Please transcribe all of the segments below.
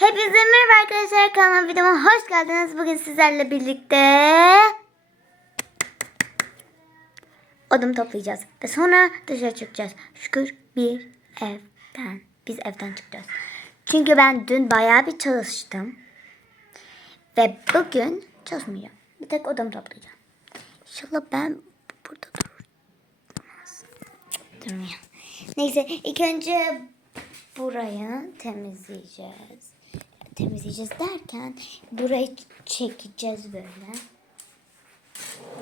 Hepinize merhaba arkadaşlar kanalıma videoma hoş geldiniz. Bugün sizlerle birlikte odun toplayacağız ve sonra dışarı çıkacağız. Şükür bir evden. Biz evden çıkacağız. Çünkü ben dün bayağı bir çalıştım. Ve bugün çalışmayacağım. Bir tek odamı toplayacağım. İnşallah ben burada dururum. Durmuyor. Neyse ilk önce burayı temizleyeceğiz. Temizleyeceğiz derken burayı çekeceğiz böyle.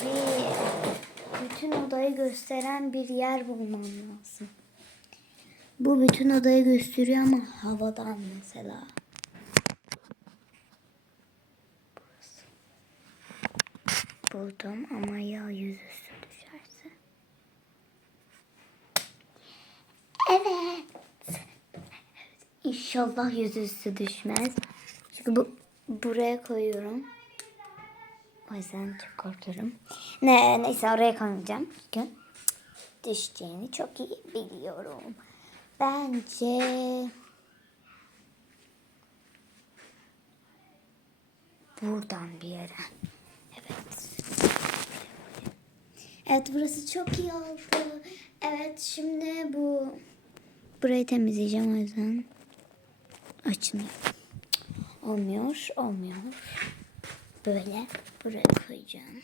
Bir bütün odayı gösteren bir yer bulmam lazım. Bu bütün odayı gösteriyor ama havadan mesela. Buldum ama ya yüzüstü düşerse. Evet. İnşallah yüzüstü düşmez. Çünkü bu buraya koyuyorum. O yüzden çok korkuyorum. Ne, neyse oraya koymayacağım. Çünkü düşeceğini çok iyi biliyorum. Bence buradan bir yere. Evet. Evet burası çok iyi oldu. Evet şimdi bu burayı temizleyeceğim o yüzden açmıyor. Olmuyor, olmuyor. Böyle buraya koyacağım.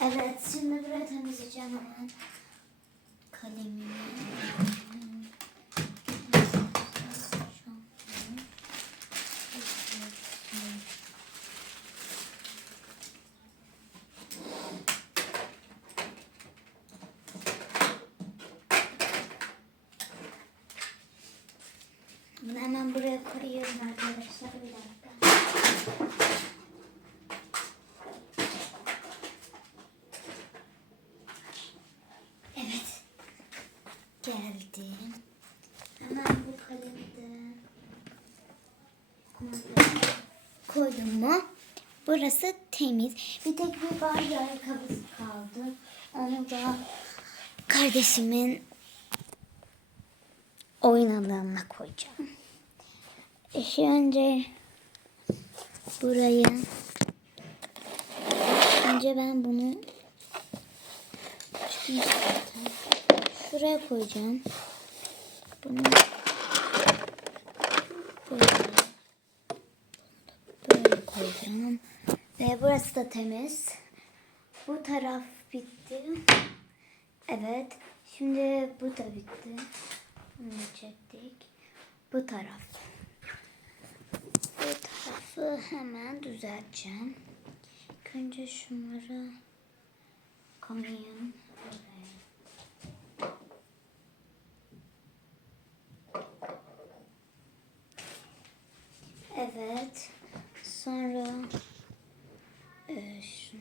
Evet, şimdi burayı temizleyeceğim hemen. Kalemimi. Bunu hemen buraya koyuyorum arkadaşlar. Bir dakika. Evet. Geldim. Hemen bu kalemi de koydum mu? Burası temiz. Bir tek bir bar ayakkabısı kaldı. Onu da kardeşimin oyun alanına koyacağım. Önce burayı önce ben bunu. Şuraya koyacağım. Bunu böyle böyle koyacağım. Ve burası da temiz. Bu taraf bitti. Evet. Şimdi bu da bitti. Bunu çektik. Bu taraf. Bu tarafı hemen düzelteceğim. İlk Önce şunları koyayım. Evet. Sonra e, şunu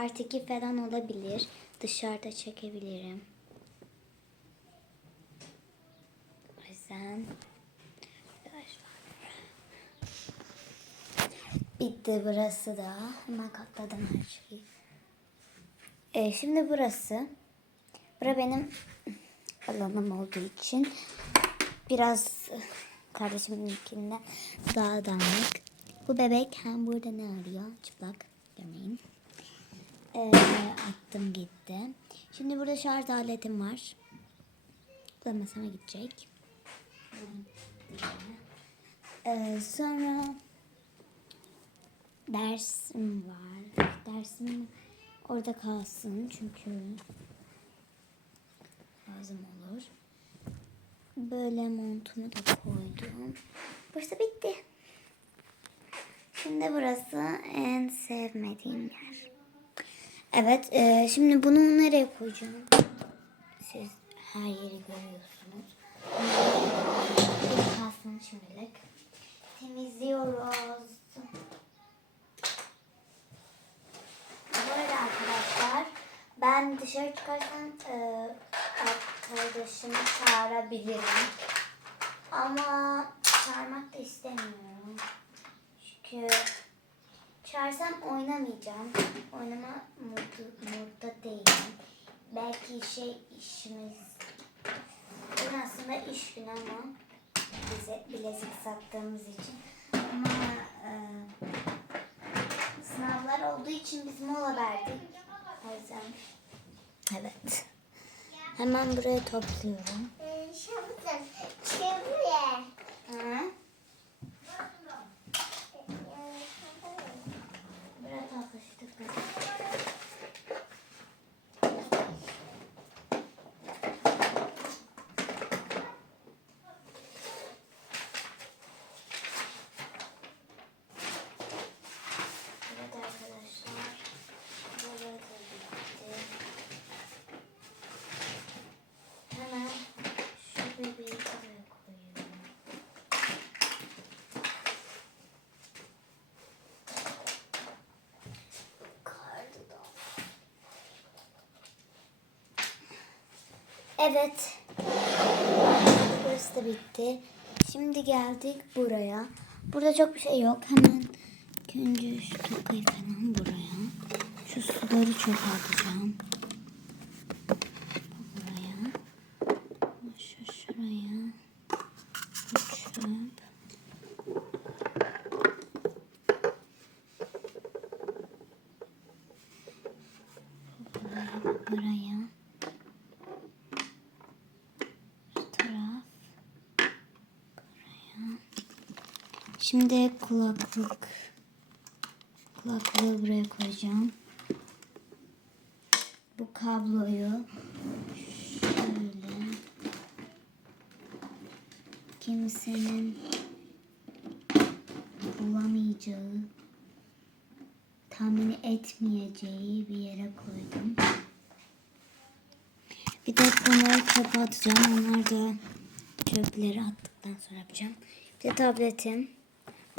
Part 2 falan olabilir. Dışarıda çekebilirim. O yüzden Bitti burası da. Hemen katladım her şeyi. Ee, şimdi burası. Bura benim alanım olduğu için biraz eh, kardeşiminkinde daha dağınık. Bu bebek hem burada ne arıyor? Çıplak. Görmeyin. Ee, attım gitti. Şimdi burada şarj aletim var. Bu da masama gidecek. Ee, sonra dersim var. Dersim orada kalsın çünkü lazım olur. Böyle montumu da koydum. Burası bitti. Şimdi burası en sevmediğim yer. Evet, e, şimdi bunu nereye koyacağım? Siz her yeri görüyorsunuz. Kalsın şimdilik. Temizliyoruz. Arada arkadaşlar Ben dışarı çıkarsam e, arkadaşımı çağırabilirim. Ama çağırmak da istemiyorum. Çünkü çağırsam oynamayacağım. Oynama modu, modda değilim. Belki şey işimiz Bugün aslında iş günü ama bize bilezik sattığımız için. Ama e, sınavlar olduğu için biz mola verdik. O yüzden. Evet. Hemen buraya topluyorum. Şapkın. Çevre. Hı? Buraya toplaştık. Evet arkadaşlar. Buraya da bitti. Hemen şu bebeği buraya koyuyorum. Kardı da. Evet. Burası da bitti. Şimdi geldik buraya. Burada çok bir şey yok. Hemen önce şu tokayı falan buraya. Şu suları çökerteceğim. Buraya. Şu şuraya. Bu çöp. Buraya. Buraya. Şu taraf. Buraya. Şimdi kulaklık. Kulaklığı buraya koyacağım. Bu kabloyu şöyle kimsenin bulamayacağı, tahmin etmeyeceği bir yere koydum. Bir de bunları çöpe atacağım. Onlar da çöpleri attıktan sonra yapacağım. Bir de tabletim.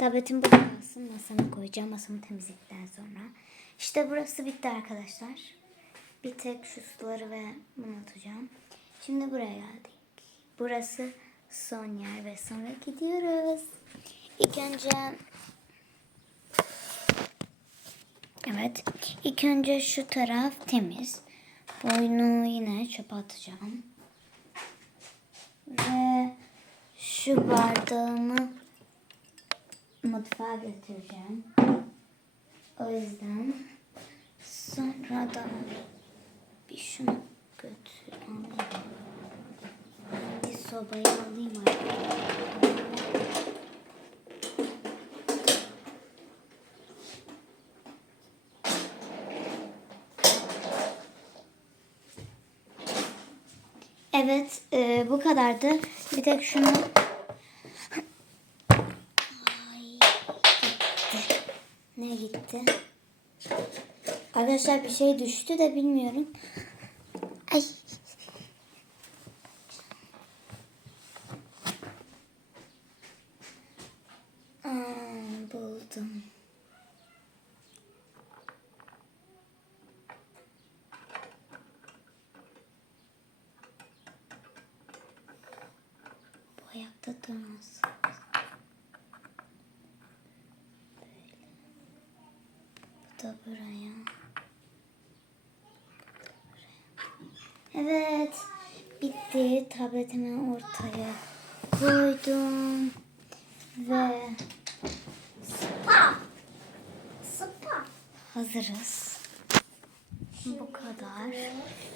Tabletim burada kalsın. Masama koyacağım. Masamı temizledikten sonra. İşte burası bitti arkadaşlar. Bir tek şu suları ve bunu atacağım. Şimdi buraya geldik. Burası son yer ve sonra gidiyoruz. İlk önce Evet. İlk önce şu taraf temiz. Boynu yine çöpe atacağım. Ve şu bardağımı mutfağa götüreceğim. O yüzden sonradan bir şunu götüreyim. Bir sobayı alayım artık. Evet, e, bu kadardı. Bir tek şunu... Ay, gitti. Ne gitti? Arkadaşlar bir şey düştü de bilmiyorum. Ay. Buldum. Bu ayakta durmaz. Böyle. Bu da buraya. Evet. Bitti. Tabletimi ortaya koydum. Ve Spa. Spa. hazırız. Bu kadar.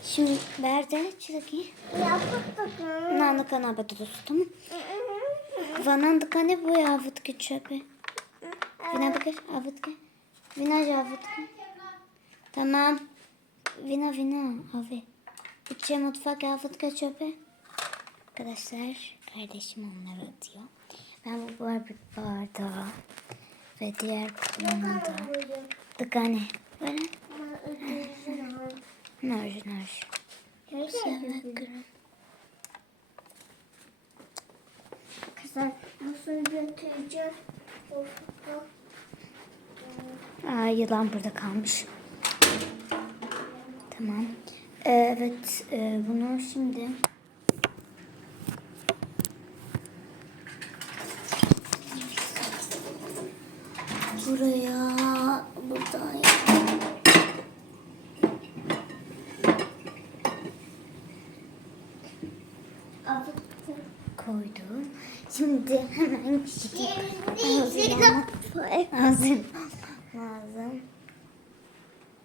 Şimdi versene çizgi. Yapmadım. Nanlık anaba dostum. Vanandık anne bu yavut ki çöpe. Vina bakır avut ki. Vina avut ki. Tamam. Vina vina avut. İçe mutfak avutke çöpe. Arkadaşlar kardeşim onları atıyor. Ben bu Barbie bardağı ve diğer kutumu da dıkane. Böyle. Naj naj. Severim. Kızlar nasıl götüreceğiz? Aa, yılan burada kalmış. Tamam. Ee, evet e, bunu şimdi buraya buradan koydum. Şimdi hemen hazırlamak lazım. lazım.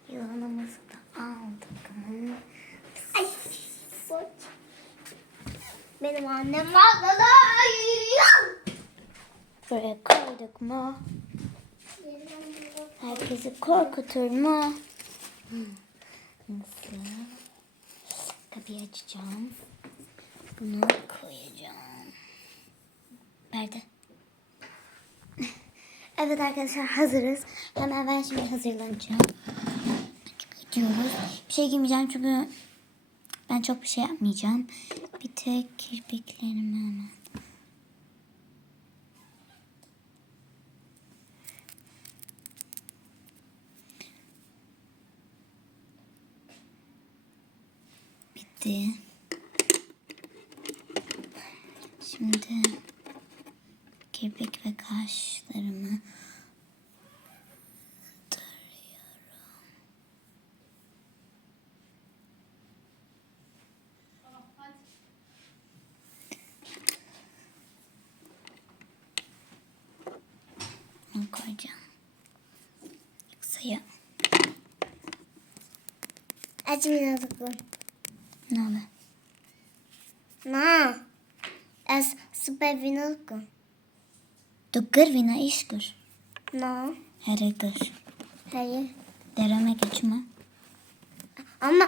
Yılanımızı da aldık mı? Ay. Saç. Benim annem. Buraya koyduk mu? Herkesi korkutur mu? Nasıl? Kapıyı açacağım. Bunu koyacağım. Perde. Evet arkadaşlar hazırız. Hemen ben şimdi hazırlanacağım. Gidiyoruz. Bir şey giymeyeceğim çünkü ben çok bir şey yapmayacağım. Bir tek kirpiklerimi hemen. Bitti. Şimdi kirpik ve kaşlarımı tarıyorum. Bunu koyacağım. Yoksa ya Ne olur? Na. Es super vinulku. Du gırvina işkır. No. Herregir. Hayır. Dereme geçme. Ama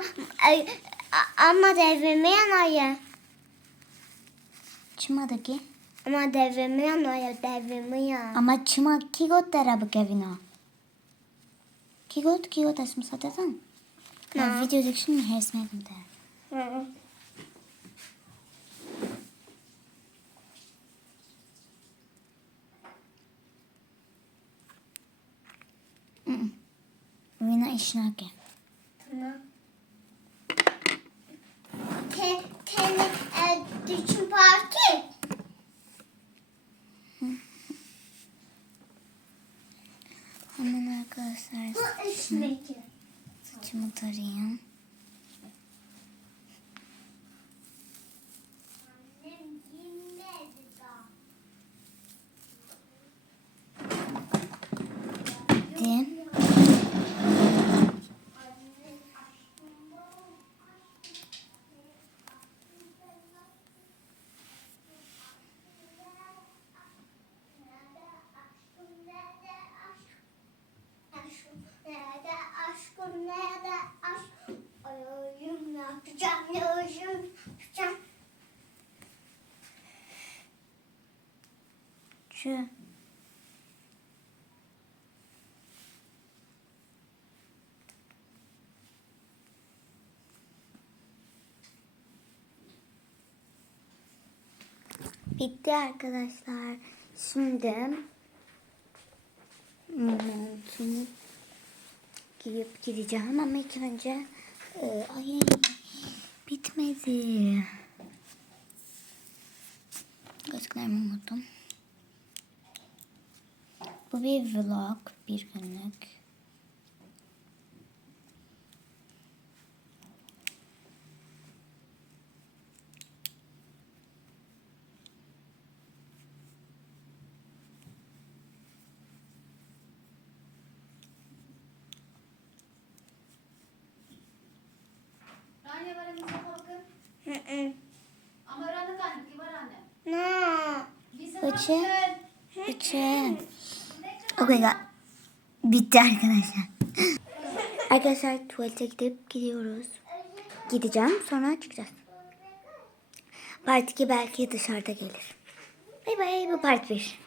a- ama devrimi hayır. Çımadaki. Ama hayır devrimi ya. Ama çıma kigot dera bu kevina. Kigot kigot esmi satatan. Ya Ne? videodaki şimdi hersmedim der. Hı. Vina işnake. Tamam. Te, teni e, düşün parti. Hemen arkadaşlar Bu işmeki. saçımı tarayayım. Annem girmedi daha. Bitti. Nerede aşkım nerede aşk Ne yapacağım yapacağım Şu. Bitti arkadaşlar. Şimdi montumu giyip gideceğim ama ilk önce e, ay bitmedi. Gözlüklerimi unuttum. Bu bir vlog, bir günlük. Rania var mı korkun? Hı hı. Ama öğrendik anne ki var anne. Ne? Bize Uçu. korkun. Üçün. Okay, ga- bitti arkadaşlar. arkadaşlar tuvalete gidip gidiyoruz. Gideceğim sonra çıkacağız. Part 2 belki dışarıda gelir. Bay bay bu part 1.